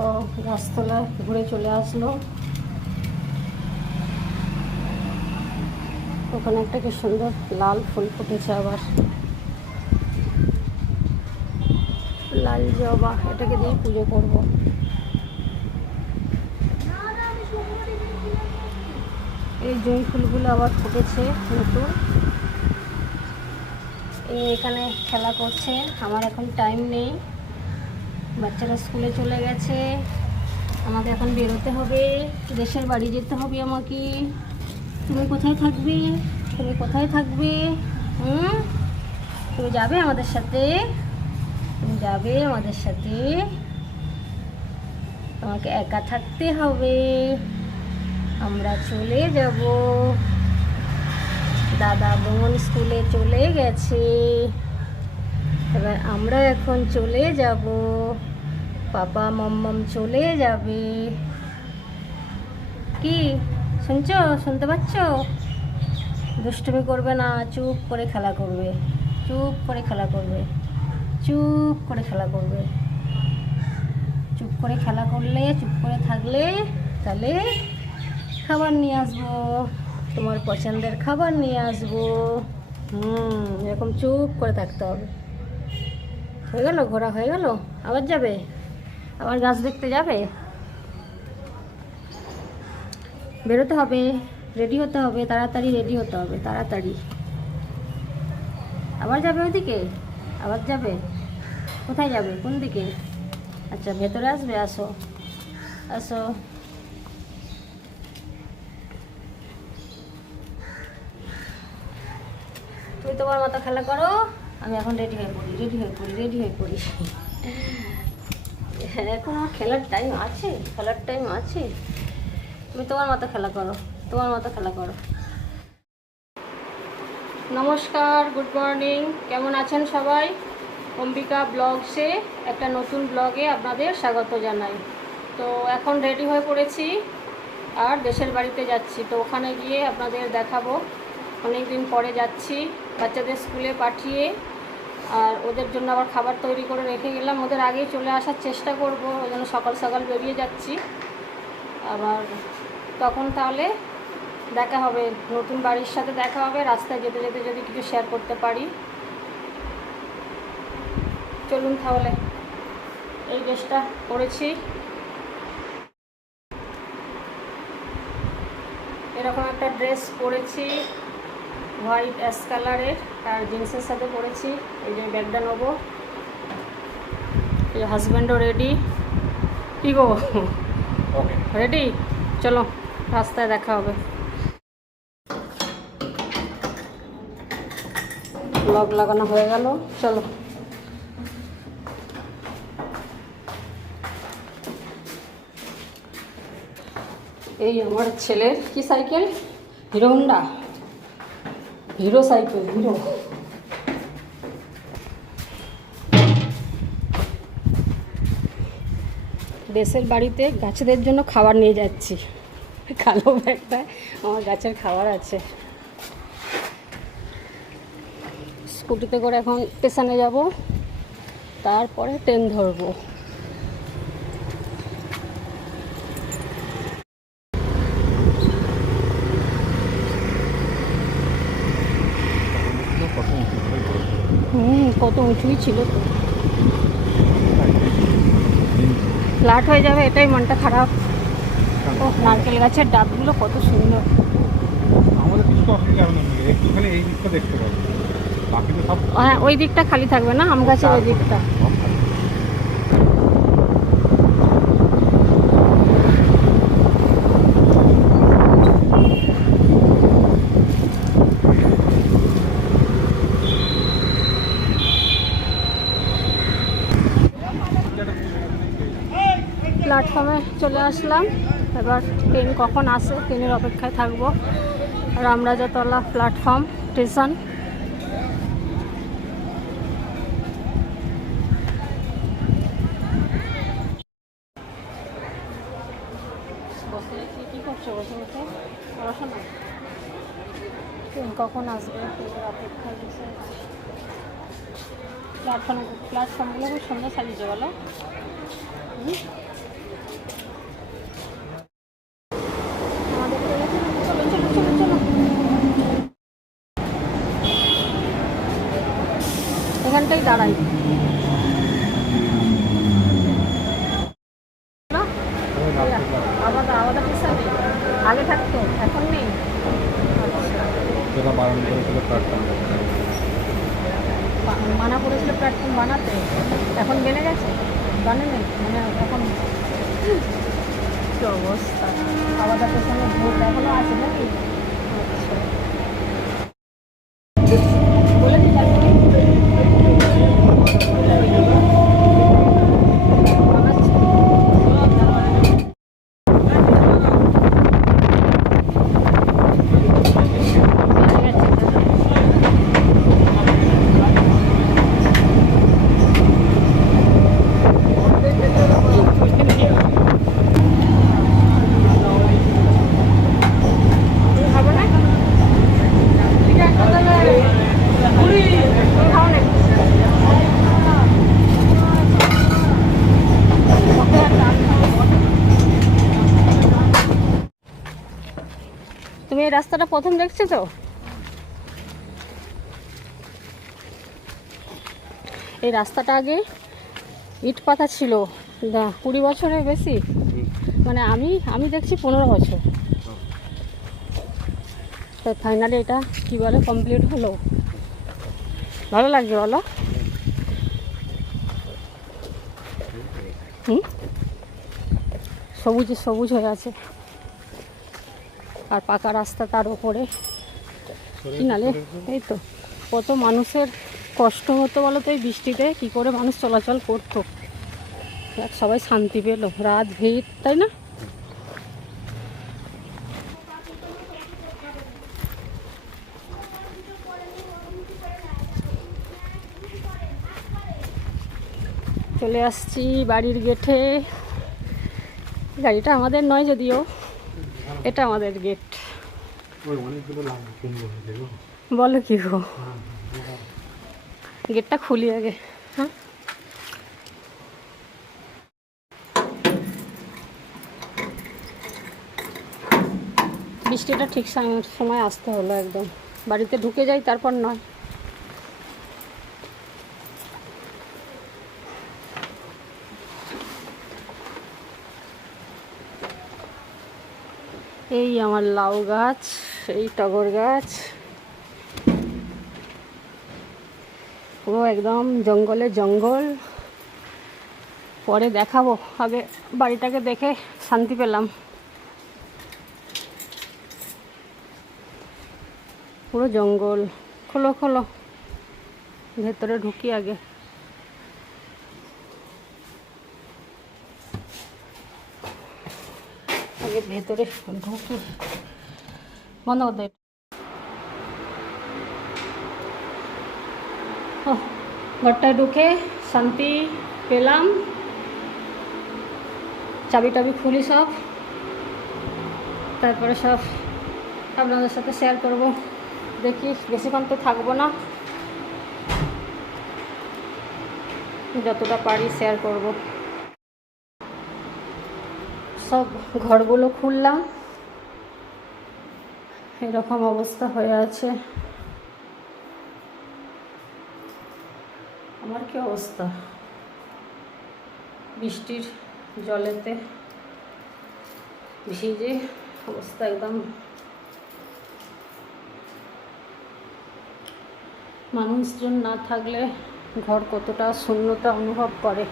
ও গাছতলায় ঘুরে চলে আসলো। ওখানে একটা কি সুন্দর লাল ফুল ফুটেছে আবার। লাল জবা, এটাকে দিয়ে পুজো করব। এই জুঁই ফুলগুলো আবার ফুটেছে নতুন। এখানে খেলা করছে, আমার এখন টাইম নেই। বাচ্চারা স্কুলে চলে গেছে। আমাকে এখন বেরোতে হবে। দেশের বাড়ি যেতে হবে আমাকে। তুমি কোথায় থাকবে? তুমি কোথায় থাকবে? হুম? তুমি যাবে আমাদের সাথে? তুমি যাবে আমাদের সাথে? তোমাকে একা থাকতে হবে। আমরা চলে যাব। দাদা বোন স্কুলে চলে গেছে। এবার আমরা এখন চলে যাব। পাপা মাম্মাম চলে যাবে। কি? শুনছো? শুনতে পাচ্ছ? দুষ্টুমি করবে না, চুপ করে খেলা করবে। চুপ করে খেলা করবে। চুপ করে খেলা করবে। চুপ করে খেলা করলে, চুপ করে থাকলে তাহলে খাবার নিয়ে আসব। তোমার পছন্দের খাবার নিয়ে আসব। হুম, এরকম চুপ করে থাকতে হবে। হয়ে গেল ঘোরা হয়ে গেল, আবার যাবে? আবার গাছ দেখতে যাবে? বেরোতে হবে রেডি হতে হবে, তাড়াতাড়ি রেডি হতে হবে, তাড়াতাড়ি। আবার যাবে ওইদিকে? আবার যাবে? কোথায় যাবে? কোন দিকে? আচ্ছা ভেতরে আসবে, আসো। আসো। তুমি তোমার মতো খেলা করো। আমি এখন রেডি হয়ে পড়ি রেডি হয়ে পড়ি রেডি হয়ে পড়ি। এখন আমার খেলার টাইম আছে, খেলার টাইম আছে। তুমি তোমার মতো খেলা করো, তোমার মতো খেলা করো। নমস্কার গুড মর্নিং কেমন আছেন সবাই? অম্বিকা ব্লগসে একটা নতুন ব্লগে আপনাদের স্বাগত জানাই। তো এখন রেডি হয়ে পড়েছি, আর দেশের বাড়িতে যাচ্ছি। তো ওখানে গিয়ে আপনাদের দেখাবো। অনেক দিন পরে যাচ্ছি, বাচ্চাদের স্কুলে পাঠিয়ে আর ওদের জন্য আবার খাবার তৈরি করে রেখে গেলাম। ওদের আগেই চলে আসার চেষ্টা করব, ওই জন্য সকাল সকাল বেরিয়ে যাচ্ছি। আবার তখন তাহলে দেখা হবে, নতুন বাড়ির সাথে দেখা হবে, রাস্তায় যেতে যেতে যদি কিছু শেয়ার করতে পারি। চলুন তাহলে, এই ড্রেসটা পরেছি। এরকম একটা ড্রেস পরেছি। হোয়াইট অ্যাশ কালারের আর জিন্সের সাথে পরেছি এই যে ব্যাগটা নেব। এই হাজব্যান্ডও রেডি কি গো? রেডি চলো রাস্তায় দেখা হবে। লক লাগানো হয়ে গেল চলো। এই আমার ছেলের কি cycle Hero Honda Hero cycle, Hero. দেশের বাড়িতে গাছেদের জন্য খাবার নিয়ে যাচ্ছি। কালো ব্যাগটায় আমার গাছের খাবার আছে। স্কুটিতে করে এখন স্টেশনে যাব, তারপরে ট্রেন ধরবো। হুম কত উঁচুই ছিল। তো ফ্ল্যাট হয়ে যাবে এটাই মনটা খারাপ। ও নারকেল গাছের ডাবগুলো কত সুন্দর। আমাদের কিছু অসুবিধা হবে না একটুখানি এই দিকটা দেখতে পাবো। বাকি তো সব হ্যাঁ ওই দিকটা খালি থাকবে না আম গাছের ওই দিকটা সব খালি। প্ল্যাটফর্মে চলে আসলাম। এবার ট্রেন কখন আসে, ট্রেনের অপেক্ষায় থাকব। রামরাজাতলা প্ল্যাটফর্ম স্টেশন ট্রেন কখন আসবে? প্ল্যাটফর্ম প্ল্যাটফর্মগুলো খুব সুন্দর সাজিয়েছে বলো। হুম? মোড়টাই দাঁড়াই না আলাদা আলাদা হিসাবে আগে থাকতো এখন নেই আচ্ছা যেটা বারণ করেছিল প্ল্যাটফর্ম বা- মানা করেছিল প্ল্যাটফর্ম বানাতে এখন বেড়ে গেছে বানে নেই মানে এখন কি অবস্থা আলাদা পেছনে ভোট এখনও আছে নাকি আচ্ছা বলে দিই তারপরে খাব না ঠিক আছে তাহলে পুরি তুমি খাও না তুমি এই রাস্তাটা প্রথম দেখছ তো? এই রাস্তাটা আগে ইট পাতা ছিল। কুড়ি বছরের বেশি। মানে আমি আমি দেখছি পনেরো বছর। তো ফাইনালি এটা কী বলে কমপ্লিট হলো। ভালো লাগছে বলো? হুম? সবুজ সবুজ হয়ে আছে। আর পাকা রাস্তা তার উপরে কি নালে এই তো। কত মানুষের কষ্ট হতো বলো তো এই বৃষ্টিতে, কী করে মানুষ চলাচল করতো। সবাই শান্তি পেল, রাত, ভিড়, তাই না? চলে আসছি বাড়ির গেটে। গাড়িটা আমাদের নয় যদিও। এটা আমাদের গেট বলো কি গো? গেটটা খুলি আগে। হ্যাঁ বৃষ্টিটা ঠিক সময় আসতে হলো একদম। বাড়িতে ঢুকে যাই তারপর নয়। এই আমার লাউ গাছ, এই টগর গাছ। পুরো একদম জঙ্গলে জঙ্গল। পরে দেখাবো, আগে বাড়িটাকে দেখে শান্তি পেলাম। পুরো জঙ্গল, খোলো খোলো। ভেতরে ঢুকি আগে। আগে ভেতরে ঢুকি। বন্ধ করতে ওহ, ঘরটায় ঢুকে শান্তি পেলাম। চাবি টাবি খুলি সব। তারপরে সব আপনাদের সাথে শেয়ার করব। দেখি বেশিক্ষণ তো থাকব না। যতটা পারি শেয়ার করব। সব ঘরগুলো খুললাম। এরকম অবস্থা হয়ে আছে। আমার কি অবস্থা? বৃষ্টির জলেতে ভিজে অবস্থা একদম। মানুষজন না থাকলে ঘর কতটা শূন্যতা অনুভব করে।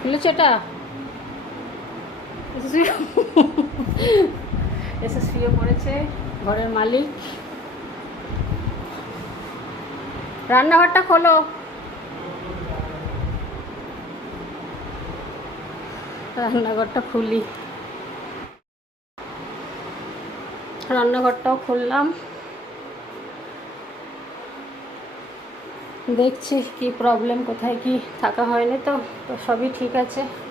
খুলেছে এটা? এসে শুয়ে- পড়েছে, ঘরের মালিক। রান্নাঘরটা খোলো। রান্নাঘরটা খুলি। রান্নাঘরটাও খুললাম। দেখছি কি প্রবলেম কোথায় কি থাকা হয়নি তো তো সবই ঠিক আছে।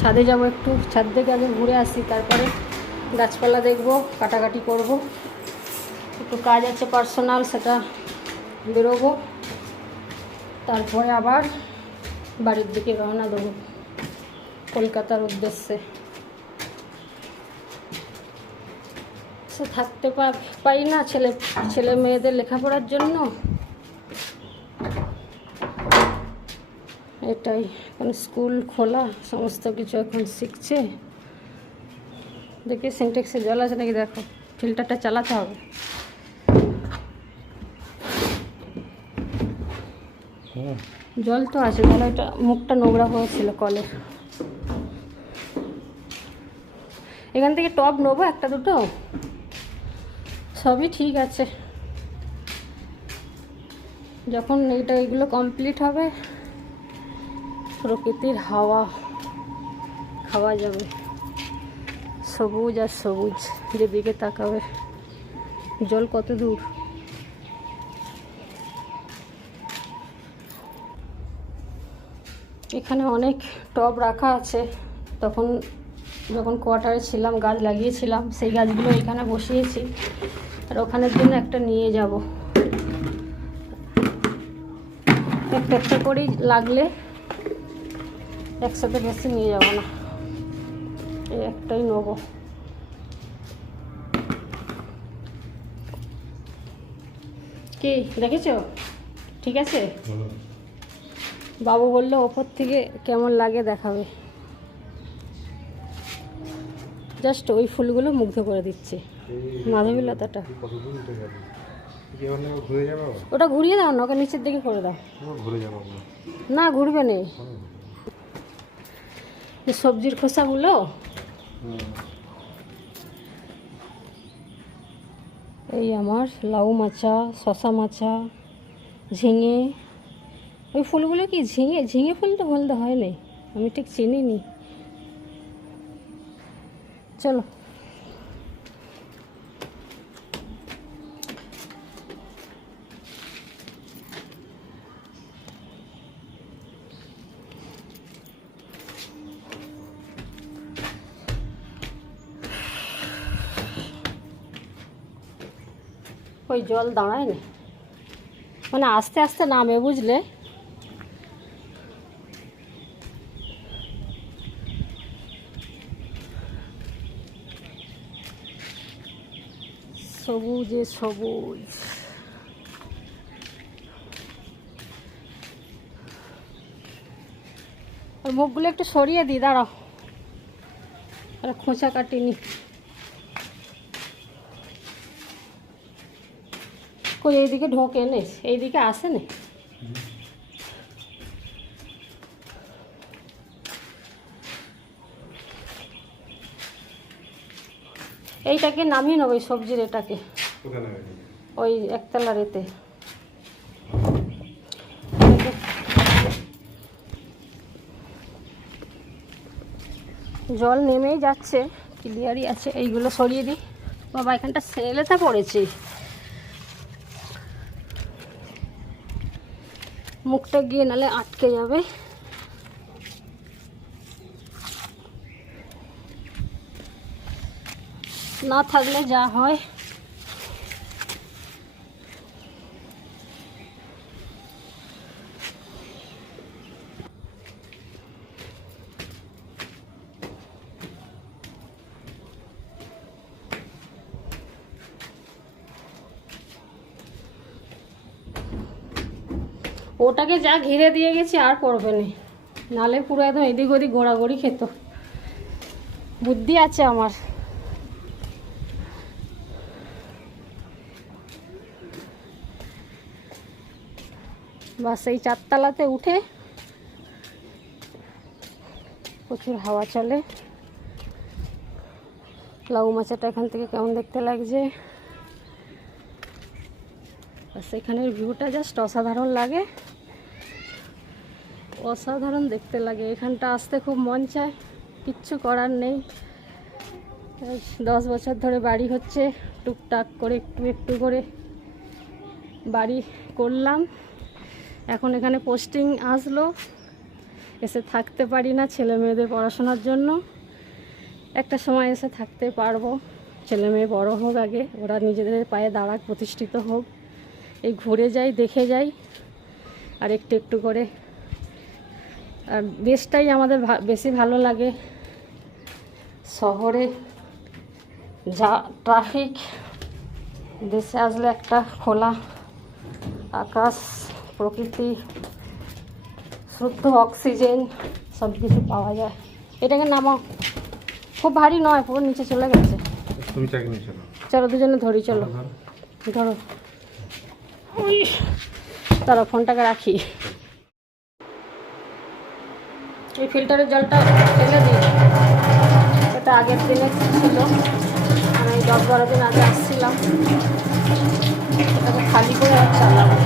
ছাদে যাব একটু। ছাদ থেকে আগে ঘুরে আসি, তারপরে গাছপালা দেখব, কাটাকাটি করব। একটু কাজ আছে পার্সোনাল, সেটা বেরোবো। তারপরে আবার বাড়ির দিকে রওনা দেবো কলকাতার উদ্দেশ্যে। এসে থাকতে পারি না ছেলে ছেলে মেয়েদের লেখাপড়ার জন্য। এটাই। এখন স্কুল খোলা সমস্ত কিছু এখন শিখছে। দেখি সিনটেক্সে জল আছে নাকি? দেখো ফিল্টারটা চালাতে হবে। জল তো আছে তাহলে ওটা মুখটা নোংরা হয়েছিল কলের। এখান থেকে টব নেব একটা দুটো? সবই ঠিক আছে। যখন এটা এগুলো কমপ্লিট হবে প্রকৃতির হাওয়া। খাওয়া যাবে। সবুজ আর সবুজ যেদিকে তাকাবে। জল কত দূর? এখানে অনেক টব রাখা আছে। তখন যখন কোয়ার্টারে ছিলাম, গাছ লাগিয়েছিলাম, সেই গাছগুলো এখানে বসিয়েছি। আর ওখানের জন্য একটা নিয়ে যাব। একটা একটা করেই লাগলে একসাথে বেশি নিয়ে যাব না। এই একটাই নেব। কি দেখেছ? ঠিক আছে? বাবু বলল ওপর থেকে কেমন লাগে দেখাবে। জাস্ট ওই ফুলগুলো মুগ্ধ করে দিচ্ছে যাবে আবার ওটা ঘুরিয়ে দাও না ওকে নিচের দিকে করে দাও। না ঘুরবে নেই এই সবজির খোসাগুলো? এই আমার লাউ মাছা শশা মাছা, ঝিঙে। ওই ফুলগুলো কি ঝিঙে? ঝিঙে ফুল তো বলতে হয় আমি ঠিক চিনিনি। চলো। ওই জল দাঁড়ায় না। মানে আস্তে আস্তে নামে বুঝলে? সবুজে সবুজ। মুখগুলো একটু সরিয়ে দিই দাঁড়াও। খোঁচা কাটিনি। কই এইদিকে ঢোকে নে এইদিকে আসে নে। এইটাকে নামিয়ে নেব এই সবজির এটাকে। ওই একতলার এতে। জল নেমেই যাচ্ছে ক্লিয়ারই আছে। এইগুলো সরিয়ে দিই। বাবা এখানটা সেলেতে পড়েছি। মুখটা গিয়ে নালে আটকে যাবে। না থাকলে যা হয়। ওটাকে যা ঘিরে দিয়ে গেছি আর পড়বে না। নালে পুরো একদম এদিক ওদিক গোড়াগড়ি খেত। বুদ্ধি আছে আমার। বাস এই চারতলাতে উঠে প্রচুর হাওয়া চলে। লাউ মাচাটা এখান থেকে কেমন দেখতে লাগছে? সেখানের ভিউটা জাস্ট অসাধারণ লাগে। অসাধারণ দেখতে লাগে। এখানটা আসতে খুব মন চায়। কিচ্ছু করার নেই। দশ বছর ধরে বাড়ি হচ্ছে। টুকটাক করে একটু একটু করে বাড়ি করলাম। এখন এখানে পোস্টিং আসলো। এসে থাকতে পারি না ছেলে মেয়েদের পড়াশোনার জন্য। একটা সময় এসে থাকতে পারব। ছেলে মেয়ে বড়ো হোক আগে, ওরা নিজেদের পায়ে দাঁড়াক, প্রতিষ্ঠিত হোক। এই ঘুরে যাই, দেখে যাই। আর একটু একটু করে আর দেশটাই আমাদের বেশি ভালো লাগে। শহরে যা ট্রাফিক দেশে আসলে একটা খোলা আকাশ প্রকৃতি শুদ্ধ অক্সিজেন সব কিছু পাওয়া যায়। এটাকে নামাও। খুব ভারী নয় পুরো নিচে চলে গেছে। তুমি চলো। দুজনে ধরি চলো। ধরো তারা ফোনটাকে রাখি। এই ফিল্টারের জলটা ফেলে দিই। এটা আগের দিনে ছিল। আমি দশ বারো দিন আগে আসছিলাম। এটাকে খালি করে আর চালাবো।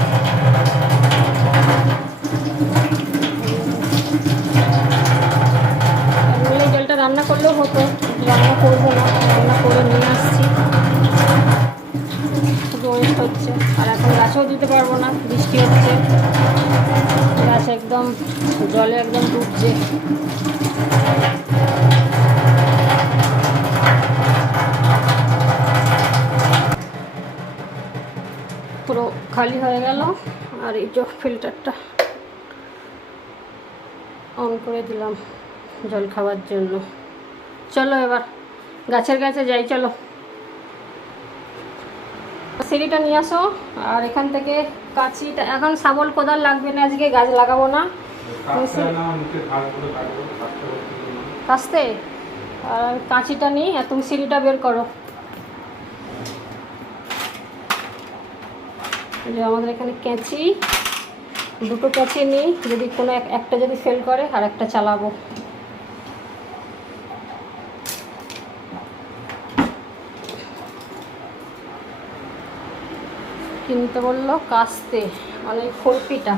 জলটা রান্না করলেও হতো। রান্না করব না। রান্না করে নিয়ে আসছি। শুধু ওয়েস্ট হচ্ছে। আর এখন গাছেও দিতে পারব না। বৃষ্টি হচ্ছে। গাছ একদম হয়ে গেল। আর এই যে ফিল্টারটা অন করে দিলাম জল খাওয়ার জন্য। চলো এবার গাছের কাছে যাই চলো। সিঁড়িটা নিয়ে আসো আর এখান থেকে কাছিটা এখন শাবল কোদাল লাগবে না আজকে গাছ লাগাবো না। কাস্তে? আর কাঁচিটা নিই আর তুমি সিঁড়িটা বের করো। যে আমাদের এখানে কেঁচি দুটো কেঁচি নিই, যদি কোনো এক- একটা যদি ফেল করে আর একটা চালাবো। কিনতে বলল কাস্তে মানে এই খুরপিটা।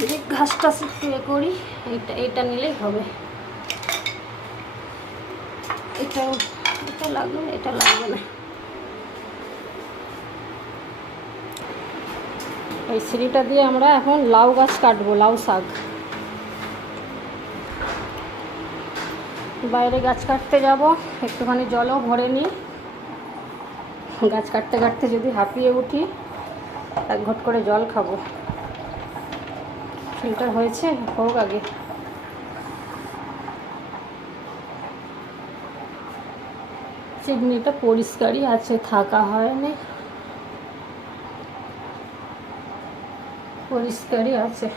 যদি ঘাসটা একটু এ করি এটা এটা নিলেই হবে। এটা এটা লাগবে না, এটা লাগবে না। এই সিঁড়িটা দিয়ে আমরা এখন লাউ গাছ কাটবো, লাউ শাক। বাইরে গাছ কাটতে যাব, একটুখানি জলও ভরে নিই। গাছ কাটতে কাটতে যদি হাঁপিয়ে উঠি, এক ঘট করে জল খাব। ফিল্টার হয়েছে, হোক আগে। চিমনিটা পরিষ্কারই আছে, থাকা হয়নি। পরিষ্কারই আছে।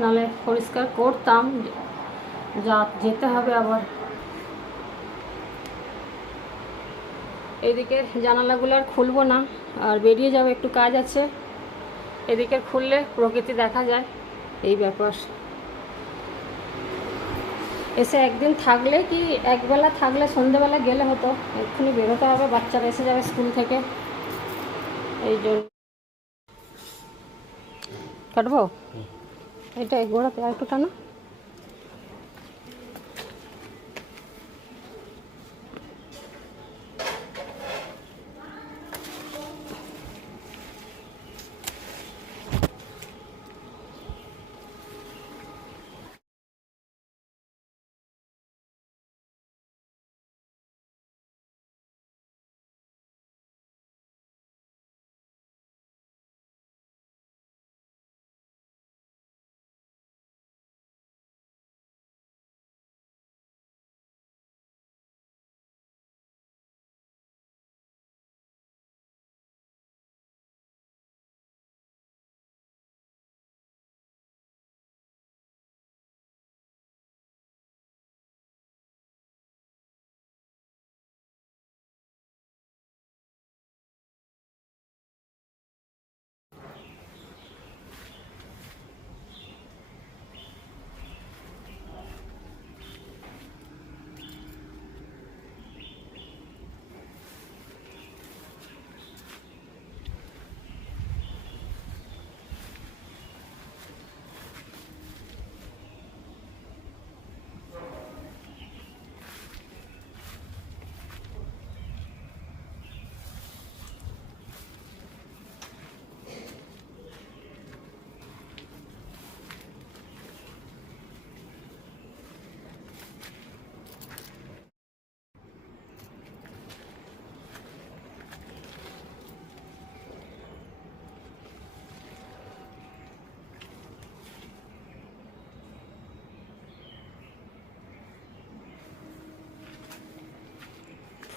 নালে পরিষ্কার করতাম, যা যেতে হবে আবার। এদিকে জানালাগুলো আর খুলবো না, আর বেরিয়ে যাবে, একটু কাজ আছে। এদিকে খুললে প্রকৃতি দেখা যায়, এই ব্যাপার। এসে একদিন থাকলে কি, একবেলা থাকলে সন্ধেবেলা গেলে হতো, এক্ষুনি বেরোতে হবে, বাচ্চারা এসে যাবে স্কুল থেকে। এই জন্য। কাটবো? এটা গোড়াতে আর একটু টানা।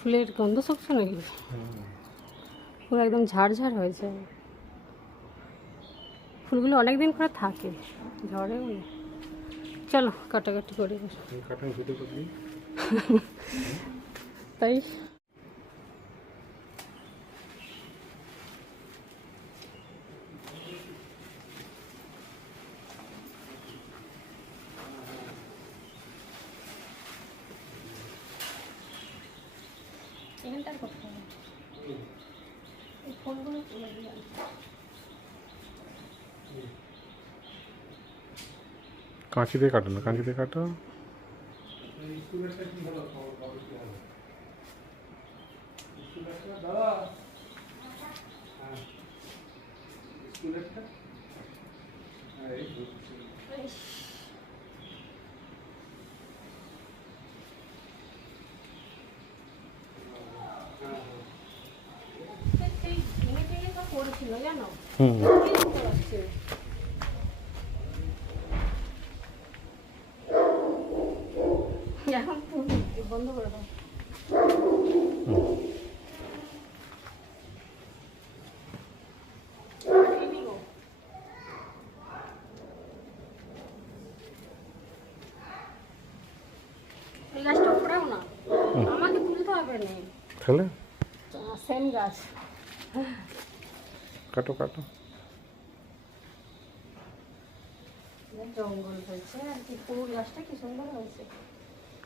ফুলের গন্ধ শুকছে নাকি ফুল একদম ঝাড়ঝাড় হয়ে যায়। ফুলগুলো অনেক দিন করে থাকে ঝড়ে চলো কাটাকাটি করি। তাই এখানটার করতে হবে এই ফুলগুলো তুলে দিয়ে কাঁচি দিয়ে কাটো না কাঁচি দিয়ে কাটো। সেই হুম না। বন্ধ করে দাও। তাহলে? সেম গাছ। কাটো কাটো। জঙ্গল হয়েছে আর কি ফুল গাছটা কি সুন্দর হয়েছে?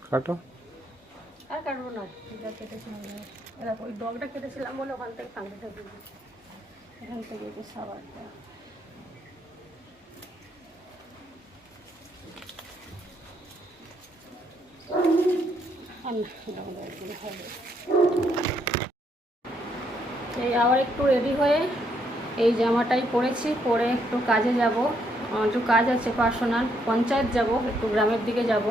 কাটো। আর কাটবো না। এটা কেটেছিলাম এরা ওই ডগটা কেটেছিলাম বলে ওখান থেকে এখান থেকে যে সাবারটা। এই আবার একটু রেডি হয়ে এই জামাটাই পরেছি, পরে একটু কাজে যাব। একটু কাজ আছে পার্সোনাল পঞ্চায়েত যাব, একটু গ্রামের দিকে যাব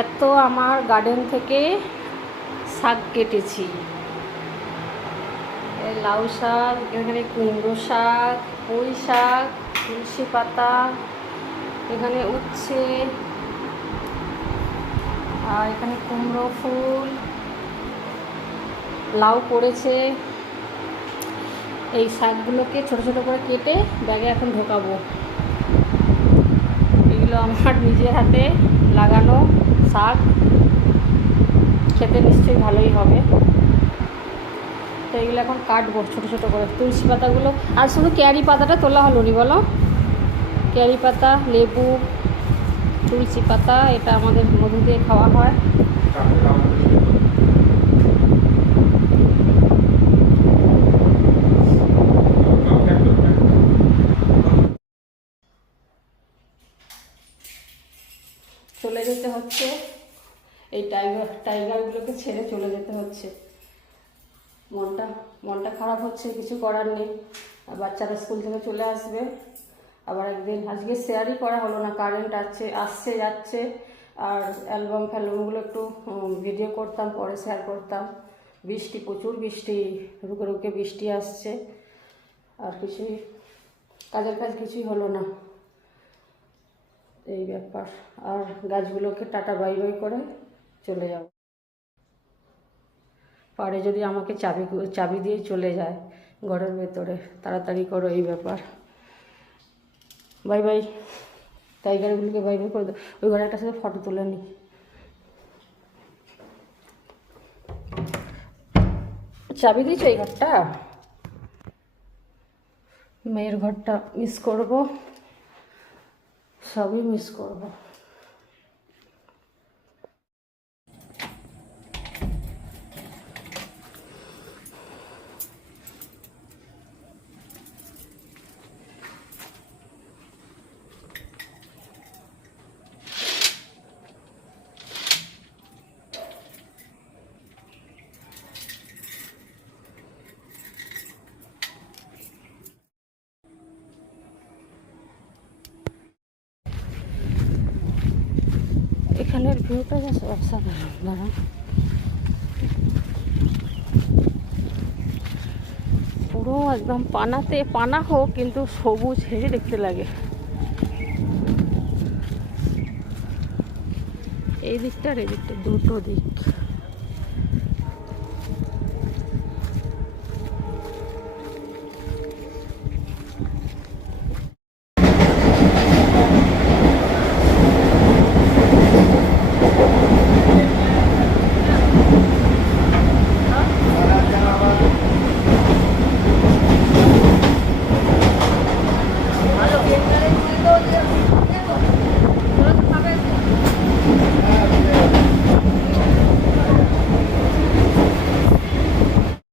এত আমার গার্ডেন থেকে শাক কেটেছি। লাউ শাক, এখানে কুমড়ো শাক, পুঁই শাক, তুলসী পাতা, এখানে উচ্ছে, আর এখানে কুমড়ো ফুল, লাউ পড়েছে। এই শাকগুলোকে ছোট ছোট করে কেটে ব্যাগে এখন ঢোকাবো। এগুলো আমার নিজের হাতে লাগানো। শাক খেতে নিশ্চয়ই ভালোই হবে। তো এগুলো এখন কাটবো ছোটো ছোটো করে। তুলসী পাতাগুলো, আর শুধু ক্যারি পাতাটা তোলা হলো নি, বলো? ক্যারি পাতা, লেবু, তুলসী পাতা, এটা আমাদের মধু দিয়ে খাওয়া হয় চলে যেতে হচ্ছে এই টাইগার টাইগারগুলোকে ছেড়ে চলে যেতে হচ্ছে। মনটা মনটা খারাপ হচ্ছে, কিছু করার নেই। বাচ্চারা স্কুল থেকে চলে আসবে। আবার একদিন, আজকে শেয়ারই করা হলো না কারেন্ট আছে আসছে, যাচ্ছে। আর অ্যালবাম ফ্যালবামগুলো একটু ভিডিও করতাম, পরে শেয়ার করতাম। বৃষ্টি, প্রচুর বৃষ্টি, রুকে রুকে বৃষ্টি আসছে। আর কিছুই, কাজের কাজ কিছুই হলো না। এই ব্যাপার। আর গাছগুলোকে টাটা বাই বাই করে চলে যাব। পারে যদি আমাকে চাবি চাবি দিয়ে চলে যায় ঘরের ভেতরে, তাড়াতাড়ি করো এই ব্যাপার। Bye bye. টাইগারগুলোকে বাই বাই করে ওই ঘরে একটা সাথে ফটো তুলে নি। চাবি দিয়েছ এই ঘরটা? মেয়ের ঘরটা মিস করব। সবই মিস করব। ভিউটা জাস্ট অসাধারণ দাঁড়ান পুরো একদম পানাতে পানা হোক, কিন্তু সবুজ হেরে দেখতে লাগে। এই দিকটা আর এই দিকটা, দুটো দিক।